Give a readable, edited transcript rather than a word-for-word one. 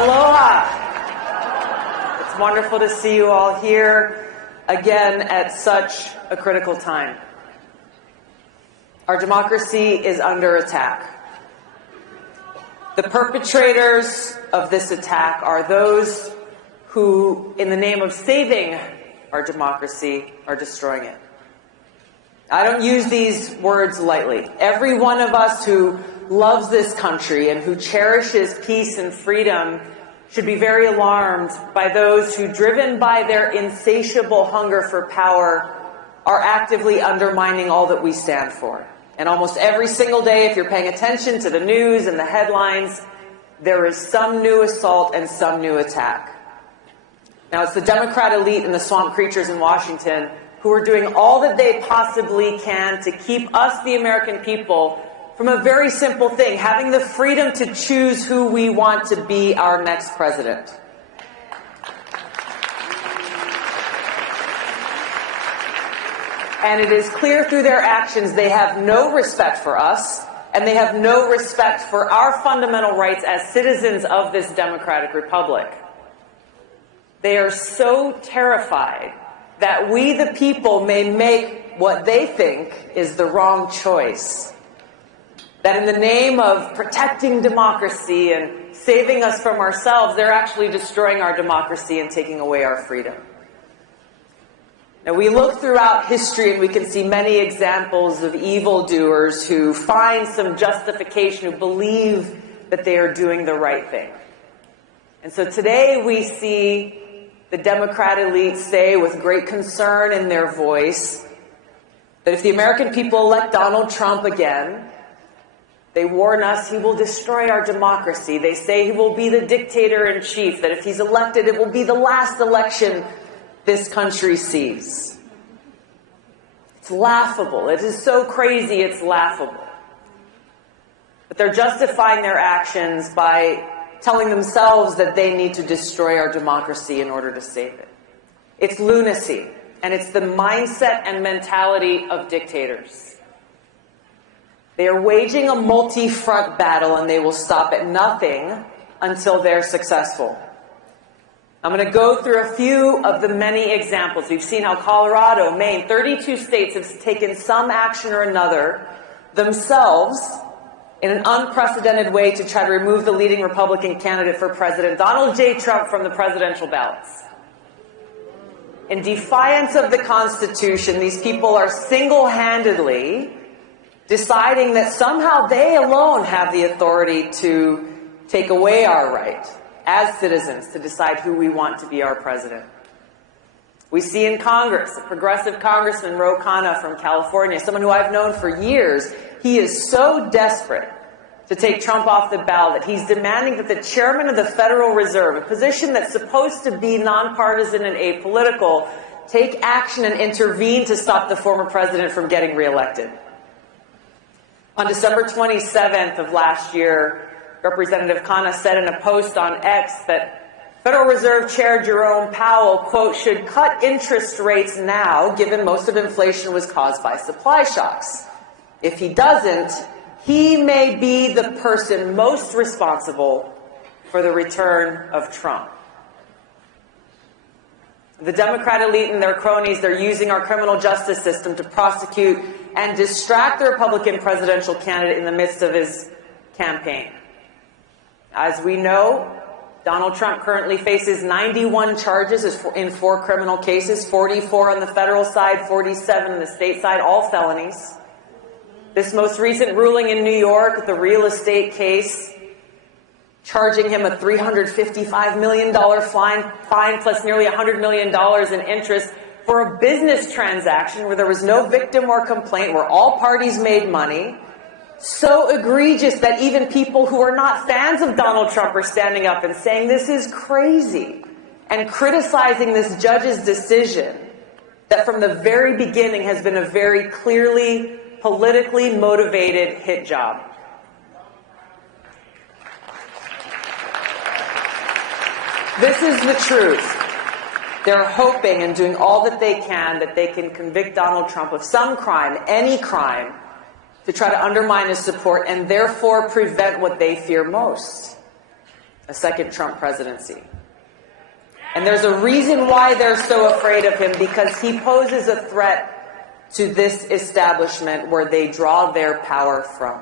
Aloha. It's wonderful to see you all here again at such a critical time. Our democracy is under attack. The perpetrators of this attack are those who, in the name of saving our democracy, are destroying it. I don't use these words lightly. Every one of us who loves this country and who cherishes peace and freedom should be very alarmed by those who, driven by their insatiable hunger for power, are actively undermining all that we stand for. And almost every single day, if you're paying attention to the news and the headlines, there is some new assault and some new attack. Now, it's the Democrat elite and the swamp creatures in Washington who are doing all that they possibly can to keep us, the American people, from a very simple thing, having the freedom to choose who we want to be our next president. And it is clear through their actions they have no respect for us, and they have no respect for our fundamental rights as citizens of this democratic republic. They are so terrified that we, the people, may make what they think is the wrong choice. That in the name of protecting democracy and saving us from ourselves, they're actually destroying our democracy and taking away our freedom. Now, we look throughout history and we can see many examples of evildoers who find some justification, who believe that they are doing the right thing. And so today we see the Democrat elite say with great concern in their voice that if the American people elect Donald Trump again, they warn us he will destroy our democracy. They say he will be the dictator-in-chief, that if he's elected, it will be the last election this country sees. It's laughable. It is so crazy, it's laughable. But they're justifying their actions by telling themselves that they need to destroy our democracy in order to save it. It's lunacy, and it's the mindset and mentality of dictators. They are waging a multi-front battle, and they will stop at nothing until they're successful. I'm going to go through a few of the many examples. We've seen how Colorado, Maine, 32 states have taken some action or another themselves in an unprecedented way to try to remove the leading Republican candidate for president, Donald J. Trump, from the presidential ballots. In defiance of the Constitution, these people are single-handedly deciding that somehow they alone have the authority to take away our right as citizens to decide who we want to be our president. We see in Congress, a progressive congressman, Khanna from California, someone who I've known for years. He is so desperate to take Trump off the ballot that he's demanding that the chairman of the Federal Reserve, a position that's supposed to be nonpartisan and apolitical, take action and intervene to stop the former president from getting reelected. On December 27th of last year, Representative Khanna said in a post on X that Federal Reserve Chair Jerome Powell, quote, should cut interest rates now, given most of inflation was caused by supply shocks. If he doesn't, he may be the person most responsible for the return of Trump. The Democrat elite and their cronies, they're using our criminal justice system to prosecute and distract the Republican presidential candidate in the midst of his campaign. As we know, Donald Trump currently faces 91 charges in 4 criminal cases, 44 on the federal side, 47 on the state side, all felonies. This most recent ruling in New York, the real estate case, charging him a $355 million fine plus nearly $100 million in interest for a business transaction where there was no victim or complaint, where all parties made money. So egregious that even people who are not fans of Donald Trump are standing up and saying this is crazy and criticizing this judge's decision that from the very beginning has been a very clearly politically motivated hit job. This is the truth. They're hoping and doing all that they can convict Donald Trump of some crime, any crime, to try to undermine his support and therefore prevent what they fear most, a second Trump presidency. And there's a reason why they're so afraid of him, because he poses a threat to this establishment where they draw their power from.